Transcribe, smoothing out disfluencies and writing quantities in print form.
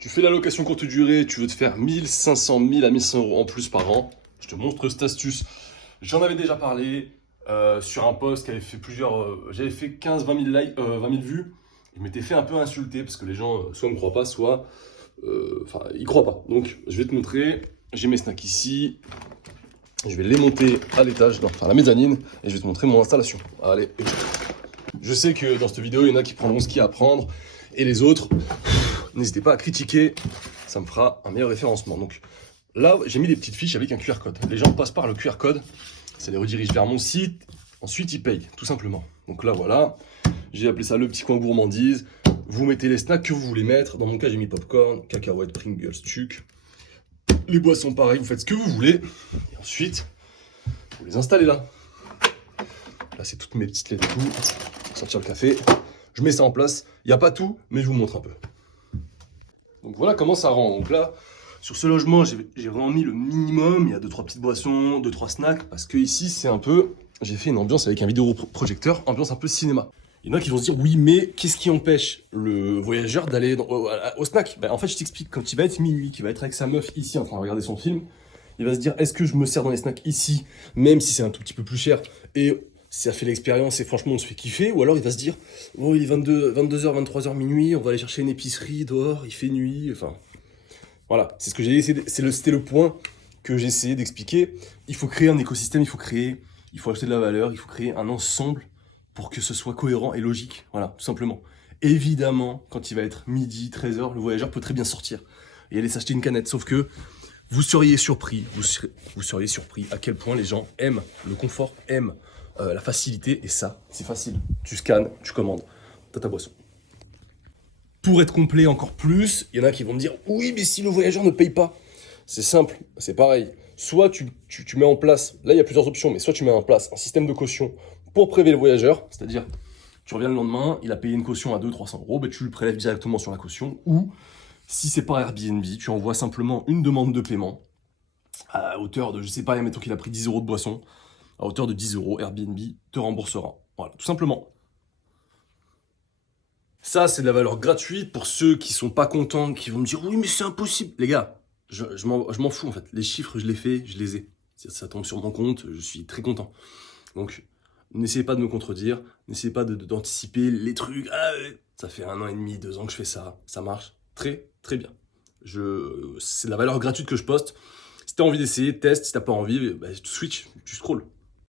Tu fais la location courte durée, tu veux te faire 1500, 1000 à 1500 euros en plus par an. Je te montre cette astuce. J'en avais déjà parlé sur un post qui avait fait j'avais fait 15, 20 000 likes, 20 000 vues. Je m'étais fait un peu insulter parce que les gens soit ne me croient pas, soit. Enfin, ils croient pas. Donc, je vais te montrer. J'ai mes snacks ici. Je vais les monter à l'étage, enfin à la mezzanine, et je vais te montrer mon installation. Allez, je sais que dans cette vidéo, il y en a qui prendront ce qu'il y a à prendre, et les autres, n'hésitez pas à critiquer, ça me fera un meilleur référencement. Donc là, j'ai mis des petites fiches avec un QR code. Les gens passent par le QR code, ça les redirige vers mon site, ensuite ils payent, tout simplement. Donc là, voilà, j'ai appelé ça le petit coin gourmandise. Vous mettez les snacks que vous voulez mettre. Dans mon cas, j'ai mis popcorn, cacahuètes, Pringles, tuc. Les boissons, pareil, vous faites ce que vous voulez. Et ensuite, vous les installez là. Là, c'est toutes mes petites lettres et tout. Sortir le café. Je mets ça en place. Il n'y a pas tout, mais je vous montre un peu. Donc voilà comment ça rend. Donc là, sur ce logement, j'ai vraiment mis le minimum. Il y a 2-3 petites boissons, 2-3 snacks. Parce que ici, c'est un peu... J'ai fait une ambiance avec un vidéoprojecteur, ambiance un peu cinéma. Il y en a qui vont se dire, oui, mais qu'est-ce qui empêche le voyageur d'aller au snack? En fait, je t'explique, quand il va être minuit, qu'il va être avec sa meuf ici en train de regarder son film, il va se dire, est-ce que je me sers dans les snacks ici, même si c'est un tout petit peu plus cher, et ça fait l'expérience et franchement on se fait kiffer, ou alors il va se dire, oh il est 22h, 23h minuit, on va aller chercher une épicerie dehors, il fait nuit, enfin... Voilà, c'est ce que j'ai essayé, c'était le point que j'ai essayé d'expliquer. Il faut créer un écosystème, il faut acheter de la valeur, il faut créer un ensemble pour que ce soit cohérent et logique, voilà, tout simplement. Évidemment, quand il va être midi, 13h, le voyageur peut très bien sortir et aller s'acheter une canette, sauf que vous seriez surpris à quel point les gens aiment le confort, aiment la facilité, et ça, c'est facile. Tu scannes, tu commandes, t'as ta boisson. Pour être complet encore plus, il y en a qui vont me dire, oui, mais si le voyageur ne paye pas, c'est simple, c'est pareil. Soit tu mets en place, là il y a plusieurs options, mais soit tu mets en place un système de caution pour prélever le voyageur, c'est-à-dire tu reviens le lendemain, il a payé une caution à 200-300 euros, tu le prélèves directement sur la caution, ou si c'est par Airbnb, tu envoies simplement une demande de paiement à hauteur de, je sais pas, admettons qu'il a pris 10 euros de boisson, à hauteur de 10 euros, Airbnb te remboursera. Voilà, tout simplement. Ça, c'est de la valeur gratuite pour ceux qui sont pas contents, qui vont me dire, oui, mais c'est impossible. Les gars, je m'en fous en fait. Les chiffres, je les fais, je les ai. Ça tombe sur mon compte, je suis très content. Donc, n'essayez pas de me contredire, n'essayez pas d'anticiper les trucs. Ah, ça fait 1 an et demi, 2 ans que je fais ça, ça marche très très bien. C'est de la valeur gratuite que je poste. Si t'as envie d'essayer, teste. Si t'as pas envie, bah, tu switch, tu scrolls.